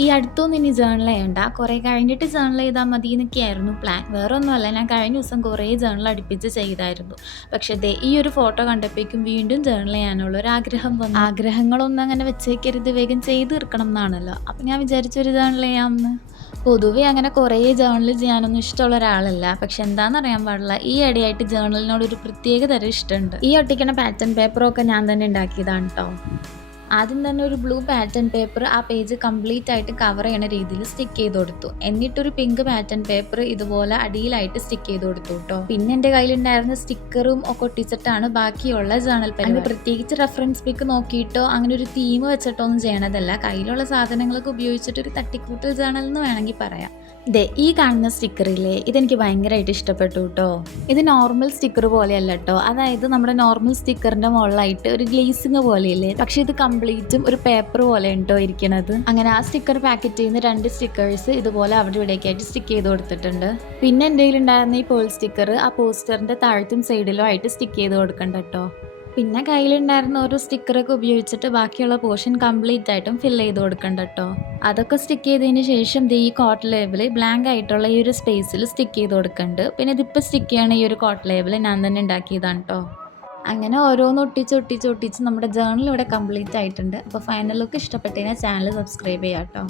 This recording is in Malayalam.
ഈ അടുത്തൊന്നും ഇനി ജേർണൽ ചെയ്യണ്ട. കുറേ കഴിഞ്ഞിട്ട് ജേർണൽ ചെയ്താൽ മതി എന്നൊക്കെയായിരുന്നു പ്ലാൻ. വേറൊന്നുമല്ല, ഞാൻ കഴിഞ്ഞ ദിവസം കുറേ ജേർണൽ അടുപ്പിച്ച് ചെയ്തായിരുന്നു. പക്ഷേ ദേ ഈ ഒരു ഫോട്ടോ കണ്ടപ്പോഴേക്കും വീണ്ടും ജേർണൽ ചെയ്യാനുള്ള ഒരു ആഗ്രഹം വന്നു. ആഗ്രഹങ്ങളൊന്നും അങ്ങനെ വെച്ചേക്കരുത്, വേഗം ചെയ്ത് തീർക്കണം എന്നാണല്ലോ. അപ്പം ഞാൻ വിചാരിച്ചൊരു ജേർണൽ ചെയ്യാമെന്ന്. പൊതുവേ അങ്ങനെ കുറേ ജേർണൽ ചെയ്യാനൊന്നും ഇഷ്ടമുള്ള ഒരാളല്ല. പക്ഷെ എന്താണെന്നറിയാൻ പാടില്ല, ഈ ഇടയായിട്ട് ജേർണലിനോട് ഒരു പ്രത്യേക തരം ഇഷ്ടമുണ്ട്. ഈ ഒട്ടിക്കണ പാറ്റേൺ പേപ്പറൊക്കെ ഞാൻ തന്നെ ഉണ്ടാക്കിയതാണ് കേട്ടോ. ആദ്യം തന്നെ ഒരു ബ്ലൂ പാറ്റേൺ പേപ്പർ ആ പേജ് കംപ്ലീറ്റ് ആയിട്ട് കവർ ചെയ്യണ രീതിയിൽ സ്റ്റിക്ക് ചെയ്ത് കൊടുത്തു. എന്നിട്ടൊരു പിങ്ക് പാറ്റേൺ പേപ്പർ ഇതുപോലെ അടിയിലായിട്ട് സ്റ്റിക്ക് ചെയ്ത് കൊടുത്തു കേട്ടോ. പിന്നെ എൻ്റെ കയ്യിലുണ്ടായിരുന്ന സ്റ്റിക്കറും ഒക്കെ ഒട്ടിച്ചിട്ടാണ് ബാക്കിയുള്ള ജേർണൽ പേപ്പർ. അതിന് പ്രത്യേകിച്ച് റെഫറൻസ് പിക്ക് നോക്കിയിട്ടോ അങ്ങനെ ഒരു തീം വെച്ചിട്ടോ ഒന്നും ചെയ്യണതല്ല. കയ്യിലുള്ള സാധനങ്ങളൊക്കെ ഉപയോഗിച്ചിട്ട് ഒരു തട്ടിക്കൂട്ടൽ ജേർണൽ എന്ന് വേണമെങ്കിൽ പറയാം. ദേ ഈ കാണുന്ന സ്റ്റിക്കറില്ലേ, ഇതെനിക്ക് ഭയങ്കരമായിട്ട് ഇഷ്ടപ്പെട്ടു കേട്ടോ. ഇത് നോർമൽ സ്റ്റിക്കർ പോലെയല്ല കേട്ടോ. അതായത് നമ്മുടെ നോർമൽ സ്റ്റിക്കറിന്റെ മുകളിലായിട്ട് ഒരു ഗ്ലേസിങ് പോലെയില്ലേ, പക്ഷെ ഇത് കംപ്ലീറ്റും ഒരു പേപ്പർ പോലെ ഉണ്ടോ ഇരിക്കണത്. അങ്ങനെ ആ സ്റ്റിക്കർ പാക്കറ്റിൽ നിന്ന് 2 സ്റ്റിക്കേഴ്സ് ഇതുപോലെ അവിടെ ഇവിടേക്കായിട്ട് സ്റ്റിക്ക് ചെയ്ത് കൊടുത്തിട്ടുണ്ട്. പിന്നെ എൻ്റെ കയ്യിലുണ്ടായിരുന്ന ഈ പേൾ സ്റ്റിക്കർ ആ പോസ്റ്ററിന്റെ താഴത്തും സൈഡിലും ആയിട്ട് സ്റ്റിക്ക് ചെയ്ത് കൊടുക്കണ്ട കേട്ടോ. പിന്നെ കയ്യിലുണ്ടായിരുന്ന ഓരോ സ്റ്റിക്കറൊക്കെ ഉപയോഗിച്ചിട്ട് ബാക്കിയുള്ള പോർഷൻ കംപ്ലീറ്റ് ആയിട്ടും ഫില്ല് ചെയ്ത് കൊടുക്കണ്ട കേട്ടോ. അതൊക്കെ സ്റ്റിക്ക് ചെയ്തതിന് ശേഷം ഈ കോട്ട് ലേബിൾ ബ്ലാങ്ക് ആയിട്ടുള്ള ഈ ഒരു സ്പേസിൽ സ്റ്റിക്ക് ചെയ്ത് കൊടുക്കുന്നുണ്ട്. പിന്നെ ഇതിപ്പോൾ സ്റ്റിക്ക് ചെയ്യണ ഈ ഒരു കോട്ട് ലേബിൾ ഞാൻ തന്നെ ഉണ്ടാക്കിയതാണ് കേട്ടോ. അങ്ങനെ ഓരോന്ന് ഒട്ടിച്ച് നമ്മുടെ ജേർണൽ ഇവിടെ കംപ്ലീറ്റ് ആയിട്ടുണ്ട്. അപ്പോൾ ഫൈനൽ ലുക്ക് ഇഷ്ടപ്പെട്ടതിനാൽ ചാനൽ സബ്സ്ക്രൈബ് ചെയ്യാം കേട്ടോ.